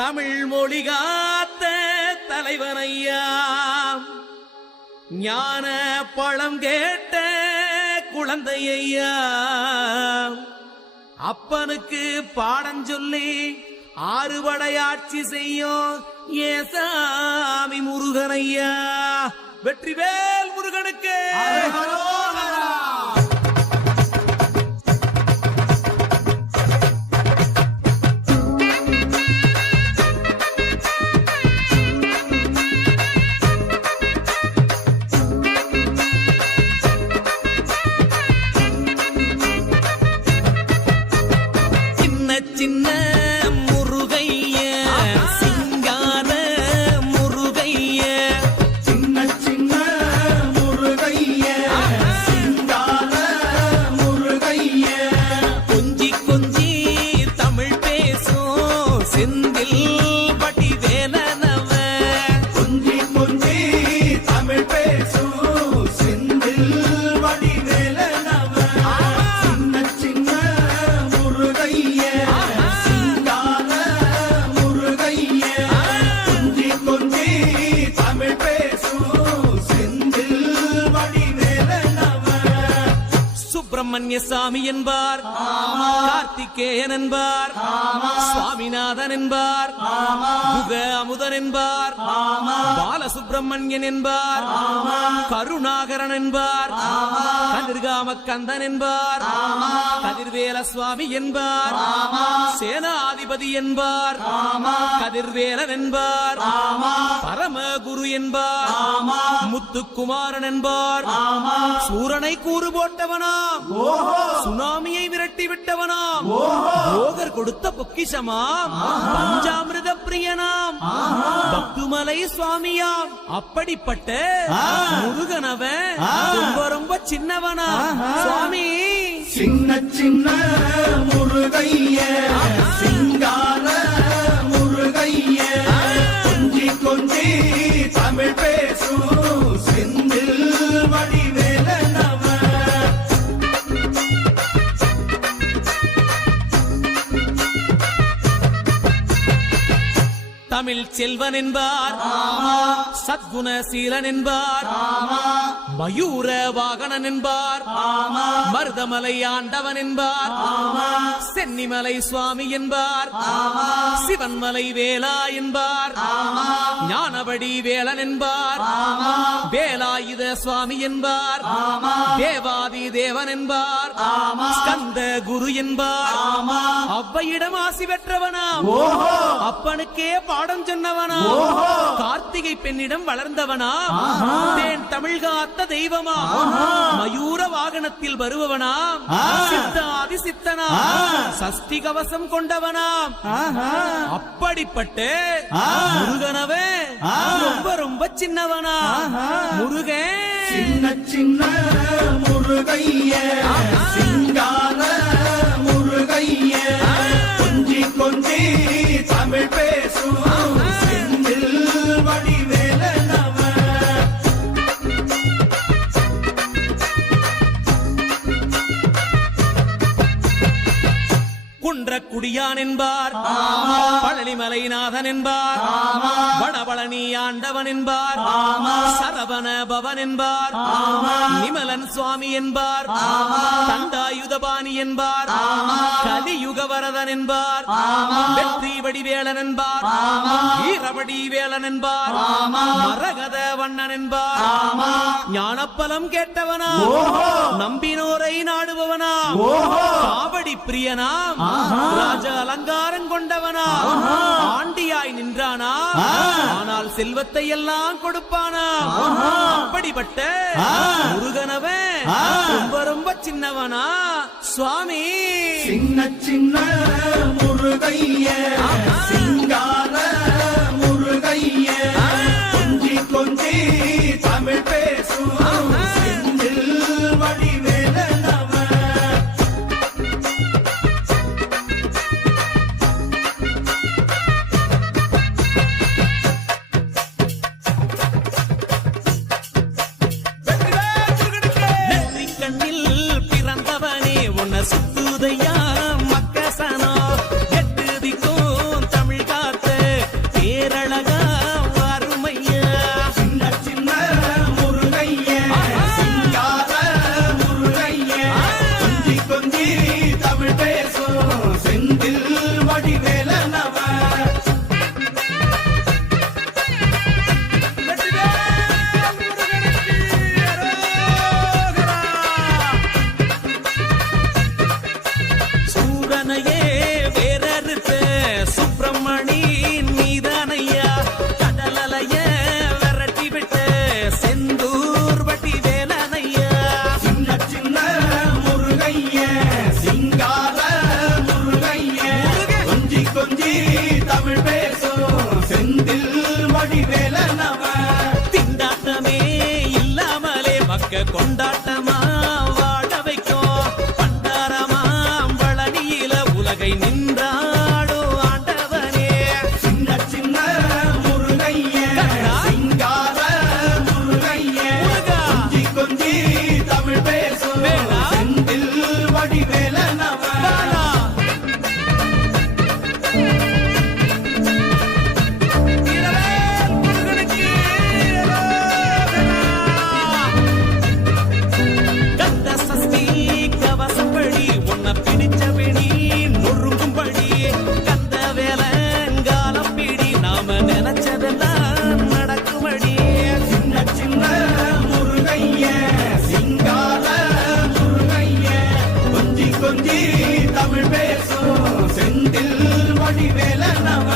தமிழ் மொழி காத்த தலைவனையா, ஞான பழம் கேட்ட குழந்தையா, அப்பனுக்கு பாடம் சொல்லி ஆறுபடையாட்சி செய்யும் ஏசாமி முருகனையா. வெற்றிவேல் முருகனுக்கு. சின்ன முருகைய சிங்கார முருகைய, சின்ன சின்ன முருகைய சிங்கார முருகைய, கொஞ்சி கொஞ்சி தமிழ் பேசும் செந்தில் வடிவேலனவ, கொஞ்சி கொஞ்சி தமிழ் பேசும் செந்தில் வடிவேலனவ, சின்ன சின்ன முருகைய சிங்கார முருகைய, கொஞ்சி கொஞ்சி தமிழ் பேசும் செந்தில் வடிவேலனவ. சுப்பிரமணிய சாமி என்பார், கார்த்திகேயன் என்பார், சுவாமிநாதன் என்பார், முக அமுதன் என்பார், பாலசுப்பிரமணியன் என்பார், கருணாகரன் என்பார், கதிர்காம கந்தன் என்பார், கதிர்வேல சுவாமி என்பார், சேனாதிபதி என்பார், கதிர்வேலன் என்பார், பரமகுரு என்பார், முத்துக்குமாரன் என்பார், சூரனை கூறு போட்டவனாம், சுனாமியை விரட்டி விட்டவனாம், போகர் கொடுத்த பொக்கிஷமாம், பஞ்சாமிர்த பிரியனாம், பக்துமலை சுவாமியாம். அப்படிப்பட்ட முருகனவன் ரொம்ப ரொம்ப சின்னவனா சுவாமி. சின்ன சின்ன முருகைய சிங்கார முருகைய, கொஞ்சி கொஞ்சி தமிழ் பேசும் செந்தில் வடிவேலனவ. தமிழ் செல்வன் என்பார், சத்குணசீலன் என்பார், மயூர வாகனன் என்பார், மருதமலை ஆண்டவன் என்பார், சென்னிமலை சுவாமி என்பார், சிவன்மலை வேலா என்பார், ஞானபடி வேலன் என்பார், வேலாயுத சுவாமி என்பார், தேவாதி தேவன் என்பார், ஸ்கந்த குரு என்பார், அவ்வையிடம் ஆசி பெற்றவனாம், அப்பனுக்கே பாடம் சொன்னவனா, கார்த்திகை பெண்ணிடம் வளர்ந்தவனா, தேன் தமிழ் காத்த தெய்வமா, மயூர வாகனத்தில் வருபவனாம், சித்தாதி சித்தனா, சஷ்டி கவசம் கொண்டவனாம். அப்படிப்பட்ட முருகனவே ரொம்ப ரொம்ப சின்னவனா முருகன். சின்ன சின்ன முருகைய சிங்கார முருகைய, கொஞ்சி கொஞ்சி தமிழ் பேசும் செந்தில் வடிவேலனவ. குன்றக்குடியான் என்பார், பழனிமலைநாதன் என்பார், வடபழனி ஆண்டவன் என்பார், சரவண பவன் என்பார், நிமலன் சுவாமி என்பார், தண்டாயுதபாணி என்பார், கலியுக வரதன் என்பார், வெற்றி வடிவேலன் என்பார், வீரவடி வேலன் என்பார், மரகத வண்ணன் என்பார், ஞானப்பலம் கேட்டவனா, நம்பினோரை நாடுபவனா, காவடி பிரியனாம், ராஜ அலங்காரம் கொண்டவனா, ஆண்டியாய் நின்றானா, ஆனால் செல்வத்தை எல்லாம் கொடுப்பானா. அப்படிப்பட்ட முருகனவன் ரொம்ப ரொம்ப சின்னவனா சுவாமி. சின்ன சின்ன முருகைய சிங்கார முருகைய, கொஞ்சி கொஞ்சி தமிழ் பேசும் செந்தில் வடிவேலனவ. கண்ணில் பிறந்தவனே உன்னை சுத்துதையா மக்கசனோ. தமிழ் பேசும் செந்தில் வடிவேலனவ திண்டாட்டமே இல்லாமலே மக்க கொண்டாட்டமா வாழ வைக்கும் பண்டாரமாம் பழனியில உலகை நின்றாடும் ஆண்டவனே சின்ன சின்ன முருகைய சிங்கார முருகைய முருகா. கொஞ்சி கொஞ்சி தமிழ் பேசும் வேலா. செந்தில் வடிவேலனவ பாலா. வீரவேல் முருகனுக்கு கந்த சஷ்டி கவசப்படி உன்னை பிடிச்சபடி நொறுங்கும்படி கந்த வேலங்காலம் பிடி நாம நினைச்சதெல்லாம் நடக்கும்படி சின்ன சின்ன முருகைய சிங்கார முருகைய கொஞ்சி கொஞ்சி தமிழ் பேசும் செந்தில் வடிவேலனவ